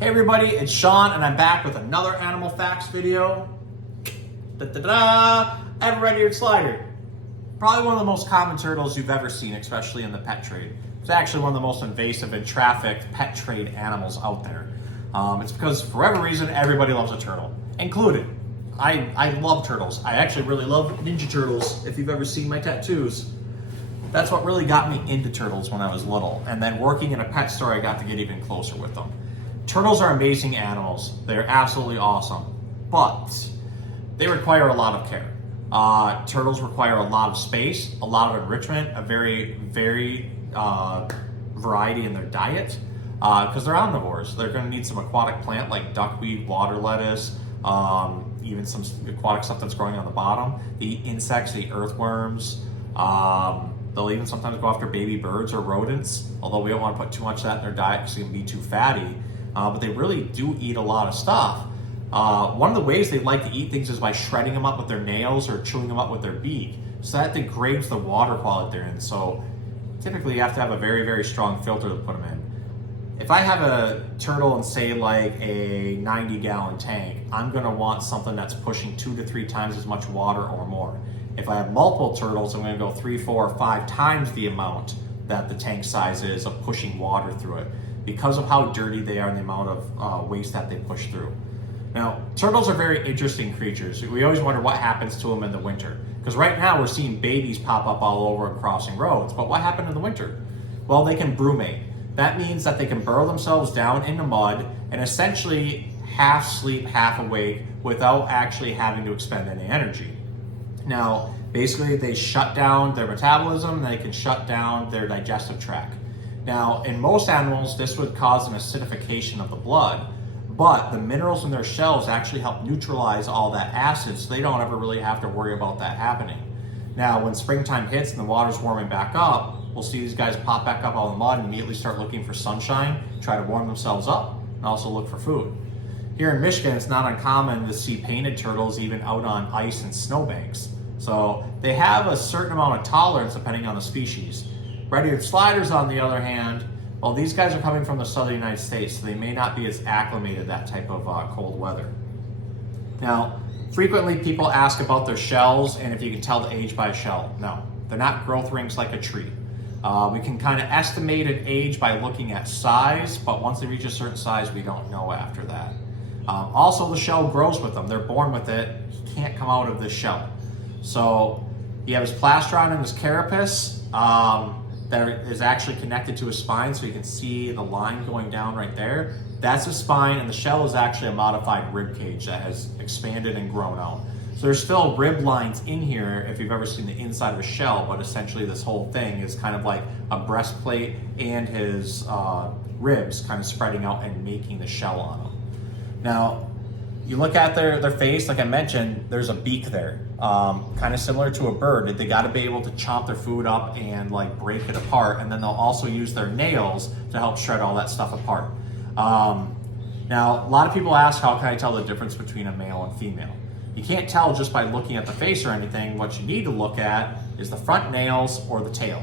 Hey everybody, it's Sean and I'm back with another animal facts video. Ever red-eared slider. Probably one of the most common turtles you've ever seen, especially in the pet trade. It's actually one of the most invasive and trafficked pet trade animals out there. It's because for whatever reason, everybody loves a turtle, included. I love turtles. I actually really love Ninja Turtles, if you've ever seen my tattoos. That's what really got me into turtles when I was little. And then working in a pet store, I got to get even closer with them. Turtles are amazing animals. They're absolutely awesome, but they require a lot of care. Turtles require a lot of space, a lot of enrichment, a very variety in their diet, because they're omnivores. They're going to need some aquatic plant like duckweed, water lettuce, even some aquatic stuff that's growing on the bottom. They eat insects, they eat earthworms. They'll even sometimes go after baby birds or rodents, although we don't want to put too much of that in their diet because it can be too fatty. But they really do eat a lot of stuff. One of the ways they like to eat things is by shredding them up with their nails or chewing them up with their beak. So that degrades the water quality they're in. So typically you have to have a very strong filter to put them in. If I have a turtle in, say, like a 90-gallon tank, I'm going to want something that's pushing 2 to 3 times as much water or more. If I have multiple turtles, I'm going to go 3, 4, or 5 times the amount that the tank size is of pushing water through it, because of how dirty they are and the amount of waste that they push through. Now, turtles are very interesting creatures. We always wonder what happens to them in the winter, because right now we're seeing babies pop up all over and crossing roads, but what happened in the winter? Well, they can brumate. That means that they can burrow themselves down into mud and essentially half sleep, half awake without actually having to expend any energy. Now, basically they shut down their metabolism and they can shut down their digestive tract. Now, in most animals, this would cause an acidification of the blood, but the minerals in their shells actually help neutralize all that acid, so they don't ever really have to worry about that happening. Now, when springtime hits and the water's warming back up, we'll see these guys pop back up out of the mud and immediately start looking for sunshine, try to warm themselves up, and also look for food. Here in Michigan, it's not uncommon to see painted turtles even out on ice and snowbanks. So they have a certain amount of tolerance depending on the species. Red-eared sliders, on the other hand, well, these guys are coming from the southern United States, so they may not be as acclimated to that type of cold weather. Now, frequently people ask about their shells and if you can tell the age by a shell. No, they're not growth rings like a tree. We can kind of estimate an age by looking at size, but once they reach a certain size, we don't know after that. Also, the shell grows with them. They're born with it. He can't come out of the shell. So you have his plastron and his carapace that is actually connected to his spine, so you can see the line going down right there. That's his spine, and the shell is actually a modified rib cage that has expanded and grown out. So there's still rib lines in here if you've ever seen the inside of a shell, but essentially this whole thing is kind of like a breastplate and his ribs kind of spreading out and making the shell on them. Now, you look at their face, like I mentioned, there's a beak there, kind of similar to a bird. They got to be able to chomp their food up and like break it apart, and then they'll also use their nails to help shred all that stuff apart. Now, a lot of people ask, how can I tell the difference between a male and female? You can't tell just by looking at the face or anything. What you need to look at is the front nails or the tail.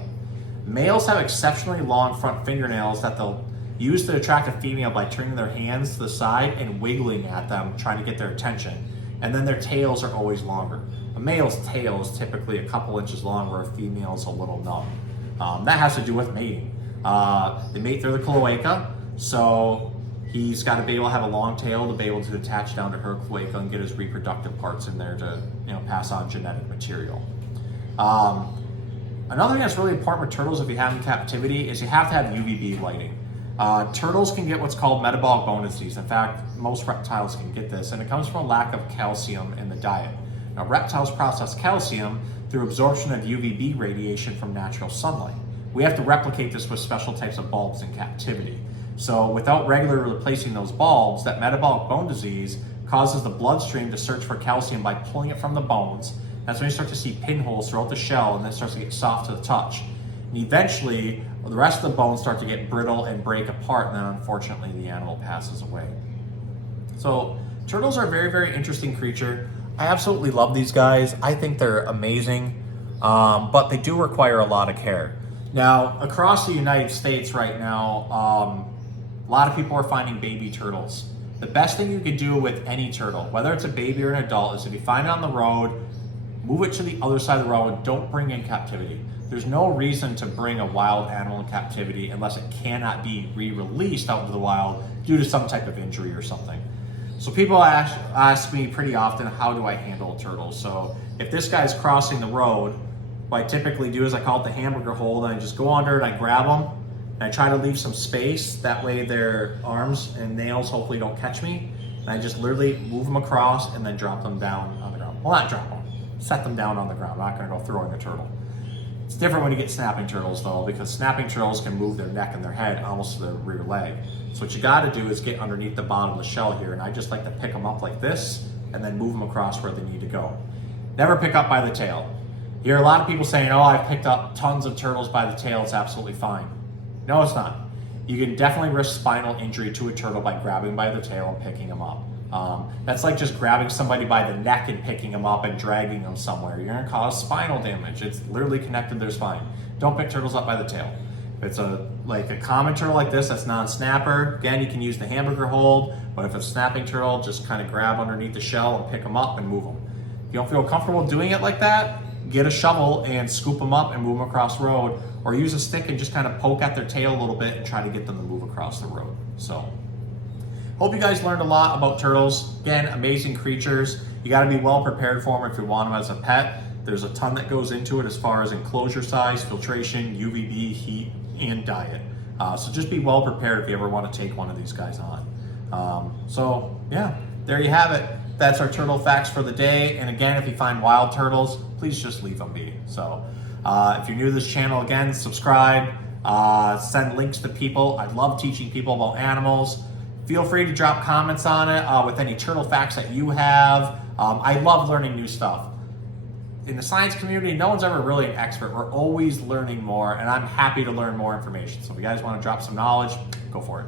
Males have exceptionally long front fingernails that they'll use to attract a female by turning their hands to the side and wiggling at them, trying to get their attention. And then their tails are always longer. A male's tail is typically a couple inches long, where a female's a little numb. That has to do with mating. They mate through the cloaca, so he's got to be able to have a long tail to be able to attach down to her cloaca and get his reproductive parts in there to, pass on genetic material. Another thing that's really important with turtles, if you have them in captivity, is you have to have UVB lighting. Turtles can get what's called metabolic bone disease. In fact, most reptiles can get this, and it comes from a lack of calcium in the diet. Now, reptiles process calcium through absorption of UVB radiation from natural sunlight. We have to replicate this with special types of bulbs in captivity. So without regularly replacing those bulbs, that metabolic bone disease causes the bloodstream to search for calcium by pulling it from the bones. That's when you start to see pinholes throughout the shell, and then it starts to get soft to the touch. And eventually, the rest of the bones start to get brittle and break apart, and then unfortunately the animal passes away. So turtles are a very interesting creature. I absolutely love these guys. I think they're amazing, but they do require a lot of care. Now, across the United States right now, A lot of people are finding baby turtles. The best thing you can do with any turtle, whether it's a baby or an adult, is if you find it on the road, move it to the other side of the road. Don't bring in captivity. There's no reason to bring a wild animal in captivity unless it cannot be re-released out into the wild due to some type of injury or something. So people ask me pretty often, how do I handle turtles? So if this guy's crossing the road, what I typically do is I call it the hamburger hold, and I just go under and I grab them, and I try to leave some space. That way their arms and nails hopefully don't catch me. And I just literally move them across and then drop them down on the ground. Well, not drop them, set them down on the ground. I'm not gonna go throwing the turtle. It's different when you get snapping turtles though, because snapping turtles can move their neck and their head almost to their rear leg. So what you gotta do is get underneath the bottom of the shell here, and I just like to pick them up like this and then move them across where they need to go. Never pick up by the tail. You hear a lot of people saying, oh, I've picked up tons of turtles by the tail, it's absolutely fine. No, it's not. You can definitely risk spinal injury to a turtle by grabbing by the tail and picking them up. That's like just grabbing somebody by the neck and picking them up and dragging them somewhere. You're gonna cause spinal damage. It's literally connected to their spine. Don't pick turtles up by the tail. If it's like a common turtle like this that's non-snapper, again, you can use the hamburger hold, but if it's a snapping turtle, just kind of grab underneath the shell and pick them up and move them. If you don't feel comfortable doing it like that, get a shovel and scoop them up and move them across the road, or use a stick and just kind of poke at their tail a little bit and try to get them to move across the road. So, hope you guys learned a lot about turtles. Again, amazing creatures. You got to be well prepared for them if you want them as a pet. There's a ton that goes into it as far as enclosure size, filtration, UVB, heat, and diet. So just be well prepared if you ever want to take one of these guys on. So yeah, there you have it. That's our turtle facts for the day. And again, if you find wild turtles, please just leave them be. So if you're new to this channel, again, subscribe, send links to people. I love teaching people about animals. Feel free to drop comments on it with any turtle facts that you have. I love learning new stuff. In the science community, no one's ever really an expert. We're always learning more, and I'm happy to learn more information. So if you guys want to drop some knowledge, go for it.